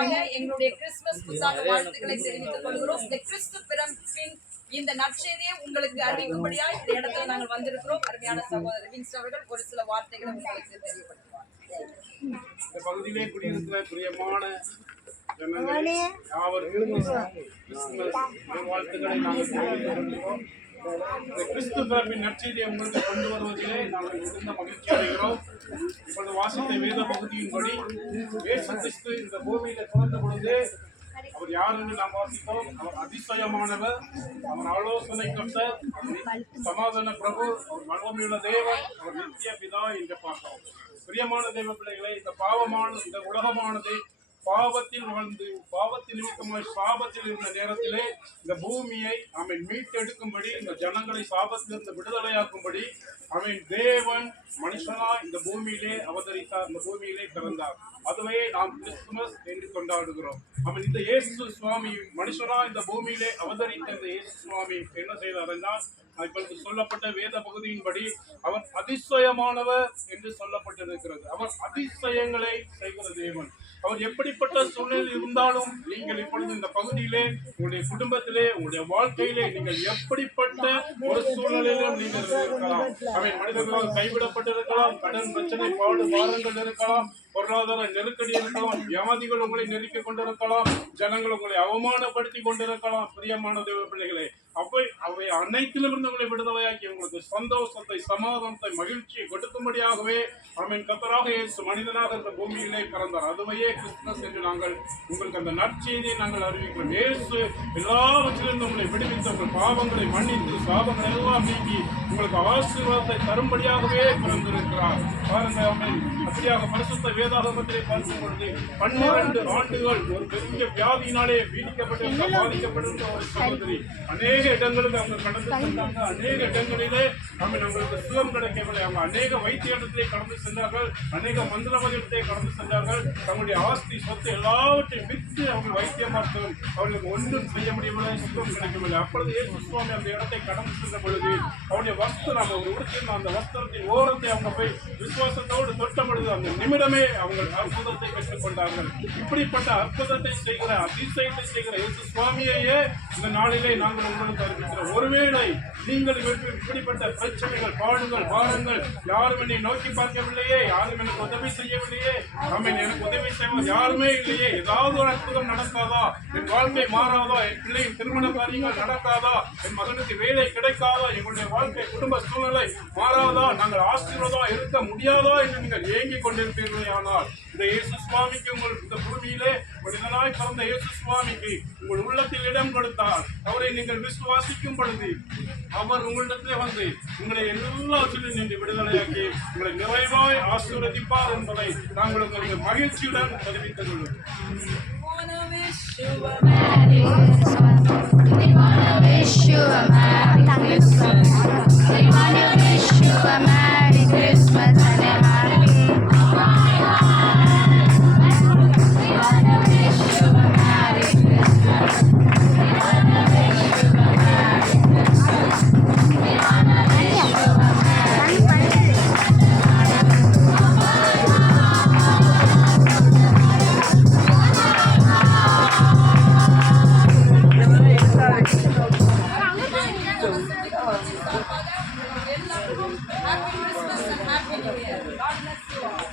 முன்னதாக எங்களுடைய கிறிஸ்துமஸ் புத்தாண்டு வாழ்த்துக்களை தெரிவித்துக் கொள்கிறோம். இந்த கிறிஸ்து பிறப்பின் இந்த நற்செய்தியை உங்களுக்கு அறிவிக்கும்படியா இந்த இடத்துல நாங்கள் வந்திருக்கிறோம். அருமையான சகோதரர் வின்ஸ் அவர்கள் ஒரு சில வார்த்தைகளை உங்களுக்கு தெரியப்படுத்துவார். இந்த பகுதியிலே குடியிருக்கிற பிரியமான ஜனங்களே யாவருக்கும் வாழ்த்துக்களை நாங்கள் தெரிவித்துக் இந்த கிறிஸ்து பிறப்பின் நற்செய்தியை உங்களுக்கு கொண்டு வருவதிலே நாங்கள் மிகுந்த மகிழ்ச்சி அடைகிறோம். இப்பொழுது வாசித்த வேத பகுதியின்படி இயேசு கிறிஸ்து இந்த பூமியில பிறந்த பொழுது அவர் யார் என்று நாம் வாசித்தோம். அவர் அதிசயமானவர், அவர் ஆலோசனை கர்த்தர், சமாதான பிரபு, அவர் வல்லமையுள்ள தேவன், அவர் நித்திய பிதா என்று பார்த்தோம். பிரியமான தேவ பிள்ளைகளை, இந்த பாவமான இந்த உலகமானது பாவத்தில் வாழ்ந்து பாவத்தின் நிமித்தமாய் சாபத்தில் இருந்த நேரத்திலே இந்த பூமியை அவன் மீட்டெடுக்கும்படி இந்த ஜனங்களை சாபத்திலிருந்து விடுதலையாக்கும்படி அவன் தேவன் மனுஷனா இந்த பூமியிலே அவதரித்தார், இந்த பூமியிலே பிறந்தார். அதுவே நாம் கிறிஸ்துமஸ் என்று கொண்டாடுகிறோம். அவன் இந்த இயேசு சுவாமி மனுஷனா இந்த பூமியிலே அவதரித்த இந்த இயேசு சுவாமி என்ன செய்தார் என்றால், இப்பொழுது சொல்லப்பட்ட வேத பகுதியின்படி அவர் அதிசயமானவர் என்று சொல்லப்பட்டிருக்கிறது. அவர் அதிசயங்களை செய்கிற தேவன். அவர் எப்படிப்பட்ட சூழ்நிலை இருந்தாலும் நீங்கள் இப்பொழுது இந்த பகுதியிலே உங்களுடைய குடும்பத்திலே உங்களுடைய வாழ்க்கையிலே நீங்கள் எப்படிப்பட்ட ஒரு சூழ்நிலையிலும் நீங்கள் இருக்கலாம். அவை மனிதர்களால் கைவிடப்பட்டிருக்கலாம், கடன் பிரச்சனை பாடு வாரங்கள் இருக்கலாம், பொருளாதார நெருக்கடி இருக்கலாம், வியாதிகள் உங்களை நெருக்கிக் கொண்டிருக்கலாம், ஜனங்கள் உங்களை அவமானப்படுத்தி கொண்டிருக்கலாம். பிரியமான தேவ பிள்ளைகளே, அவை அனைத்திலிருந்து உங்களை விடுதலையாக்கி உங்களுக்கு சந்தோஷத்தை, சமாதானத்தை, மகிழ்ச்சியை கொடுக்கும்படியாகவே அவன் கர்த்தராக இயேசு மனிதனாக இந்த பூமியிலே பிறந்தார். அதுவே கிறிஸ்துமஸ் என்று நாங்கள் உங்களுக்கு அந்த நற்செய்தியை நாங்கள் அறிவிக்கிறோம். இயேசு எல்லாவற்றிலிருந்து உங்களை விடுவித்து உங்கள் பாவங்களை மன்னித்து சாபங்களை எல்லாம் நீக்கி உங்களுக்கு ஆசீர்வாதத்தை தரும்படியாகவே பிறந்திருக்கிறார். பாருங்க, அவன் அப்படியாக பரிசுத்த வேதாகமத்திலே பார்க்கும் பொழுது 12 ஆண்டுகள் ஒரு பெரிய வியாதியினாலே பீடிக்கப்பட்டிருந்த பாதிக்கப்பட்டிருந்த ஒரு சகோதரி அநேக இடங்களுக்கு அவங்க கடந்து சென்றாங்க. அநேக இடங்களிலே அவங்களுக்கு சுகம் கிடைக்கவில்லை. அவங்க அநேக வைத்தியத்திலே கடந்து சென்றார்கள், அநேக மந்திரவாதியத்தை கடந்து சென்றார்கள். தங்களுடைய ஆஸ்தி சொத்து எல்லாவற்றையும் விற்று அவங்க வைத்தியம் பார்த்தோம். அவர்களுக்கு ஒன்றும் செய்ய முடியவில்லை, சுகம் கிடைக்கவில்லை. அப்பொழுது இயேசு சுவாமி அந்த இடத்தை கடந்து சென்ற பொழுது அவருடைய வஸ்திரம் அவங்க உடுத்திருந்த அந்த வஸ்திரத்தின் ஓரத்தை அவங்க போய் விசுவாசத்தோடு தொட்ட பொழுது அந்த நிமிடமே அவங்க அற்புதத்தை பெற்றுக் கொண்டார்கள். இப்படிப்பட்ட அற்புதத்தை செய்கிற அதிசயத்தை செய்கிற இயேசு சுவாமியையே இந்த நாளிலே நாங்கள் உங்களுக்கு அறிவிக்கிறோம். ஒருவேளை நீங்கள் இப்படிப்பட்ட பிரச்சனைகள், பாடுகள், பாரங்கள், யாரும் என்னை நோக்கி பார்க்கவில்லையே, யாரும் எனக்கு உதவி செய்யவில்லையே, எனக்கு உதவி செய்வது யாருமே இல்லையே, ஏதாவது ஒரு அற்புதம் நடக்காதா, என் வாழ்க்கை மாறாதா, என் பிள்ளையின் திருமண காரியங்கள் நடக்காதா, என் மகனுக்கு வேலை கிடைக்காதா, எங்களுடைய வாழ்க்கை குடும்ப சூழ்நிலை மாறாதா, நாங்கள் ஆசீர்வாதம் இருக்க முடியாதா என்று நீங்கள் ஏங்கிக் கொண்டிருப்பீர்களே. ஆனால் இந்த இயேசு சுவாமிக்கு உங்களுக்கு இந்த பூமியிலே மனிதனாய் பிறந்த இயேசு சுவாமிக்கு உங்கள் உள்ளத்தில் இடம் கொடுத்தால், அவரை நீங்கள் விசுவாசிக்கும் பொழுது அவர் உங்களிடத்திலே வந்து உங்களை எல்லாவற்றிலும் நின்று விடுதலையாக்கி உங்களை நிறைவாய் ஆசீர்வதிப்பார் என்பதை நாங்கள் உங்களுக்கு மகிழ்ச்சியுடன் தெரிவித்துக் கொள்வோம். Happy Christmas and Happy New Year. God bless you all.